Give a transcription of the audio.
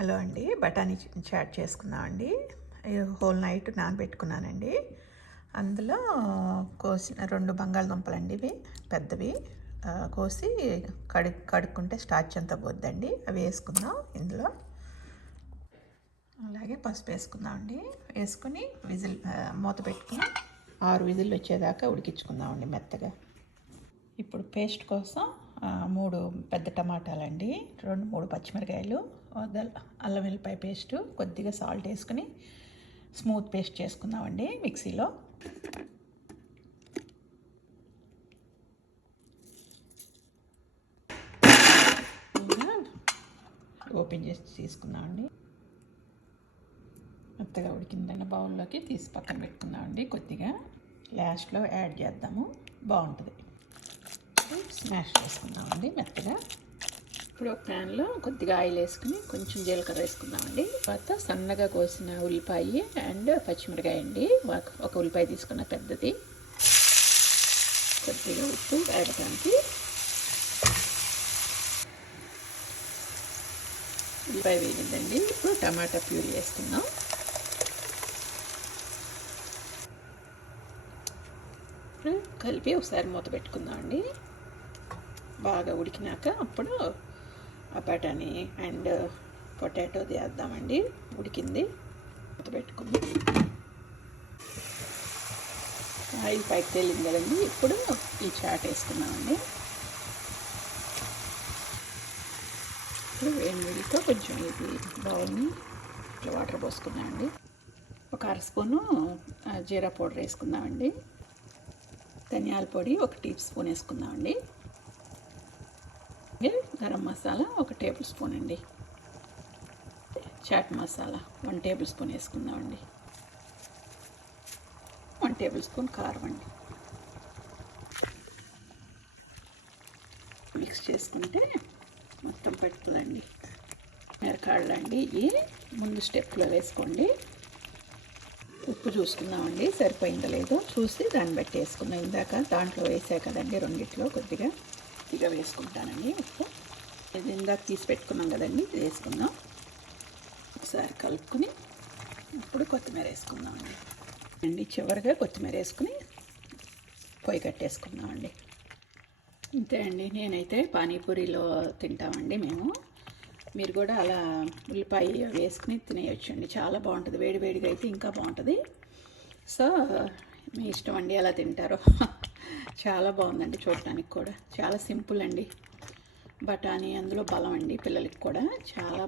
Hello అండి, బఠానీ చాట్ చేసుకుందామండి. హోల్ నైట్ నానబెట్టుకున్నానండి. అందులో కోసిన 2 బంగాళదుంపలండి, ఇవి పెద్దవి. కోసి కడుక్కుంటే స్టార్చ్ అంతా పోద్దండి. అవి వేసుకుందాం ఇందులో. అలాగే పసుపు వేసుకుందామండి. వేసుకుని మూత పెట్టుకుని 6 విజిల్లు వచ్చేదాకా ఉడికించుకుందామండి మెత్తగా. ఇప్పుడు పేస్ట్ కోసం 3 పెద్ద టమాటాలండి, 2-3 పచ్చిమిరకాయలు, అల్లం వెల్లిపాయ పేస్టు, కొద్దిగా సాల్ట్ వేసుకుని స్మూత్ పేస్ట్ చేసుకుందామండి మిక్సీలో. ఓపెన్ చేసి తీసుకుందామండి. మెత్తగా ఉడికిందన్న బౌల్లోకి తీసి పక్కన పెట్టుకుందామండి. కొద్దిగా లాస్ట్లో యాడ్ చేద్దాము, బాగుంటుంది. స్మాష్ చేసుకుందామండి మెత్తగా. ఇప్పుడు ఒక ప్యాన్లో కొద్దిగా ఆయిల్ వేసుకుని కొంచెం జీలకర్ర వేసుకుందామండి. తర్వాత సన్నగా కోసిన ఉల్లిపాయ అండ్ పచ్చిమిరకాయ అండి, ఒక ఉల్లిపాయ తీసుకున్న పెద్దది. కొద్దిగా ఉప్పు వేయడానికి. ఉల్లిపాయ వేగిందండి. ఇప్పుడు టమాటా ప్యూరీ వేసుకుందాం. ఇప్పుడు కలిపి ఒకసారి మూత పెట్టుకుందామండి. బాగా ఉడికినాక అప్పుడు ఆ బఠానీ అండ్ పొటాటో వేద్దామండి. ఉడికింది, మూత పెట్టుకుంది. ఆయిల్ పైకి తేలింది కదండి. ఇప్పుడు ఈ చాట్ వేసుకున్నామండి. ఇప్పుడు వేడితో కొంచెం ఇది బౌల్ని ఇట్లా వాటర్ పోసుకున్నామండి. ఒక 1/2 స్పూను జీరా పౌడర్ వేసుకుందామండి. ధనియాల పొడి 1 టీ స్పూన్ వేసుకుందామండి. గరం మసాలా 1 టేబుల్ స్పూన్ అండి. చాట్ మసాలా 1 టేబుల్ స్పూన్ వేసుకుందామండి. 1 టేబుల్ స్పూన్ కారం అండి. మిక్స్ చేసుకుంటే మొత్తం పెట్టుతుందండి. మిరకాళ్ళండి ఇవి ముందు స్టెప్లో వేసుకోండి. ఉప్పు చూసుకుందామండి, సరిపోయిందో లేదో చూసి దాన్ని బట్టి వేసుకుందాం. ఇందాక దాంట్లో వేసా కదండి, రెండిట్లో కొద్దిగా ఇక వేసుకుంటానండి ఉప్పు. ఇది ఇందాక తీసి పెట్టుకున్నాం కదండి, ఇది వేసుకుందాం. ఒకసారి కలుపుకొని ఇప్పుడు కొత్తిమీర వేసుకుందామండి. చివరిగా కొత్తిమీర వేసుకుని పొయ్యి కట్టేసుకుందామండి. అంతే అండి. నేనైతే పానీపూరిలో తింటామండి మేము. మీరు కూడా అలా ఉల్లిపాయ వేసుకుని తినేయొచ్చండి, చాలా బాగుంటుంది. వేడివేడిగా అయితే ఇంకా బాగుంటుంది. సో మీ ఇష్టం అండి ఎలా తింటారో. చాలా బాగుందండి చూడటానికి కూడా. చాలా సింపుల్ అండి. బఠానీ అందులో బలం అండి పిల్లలకి కూడా. చాలా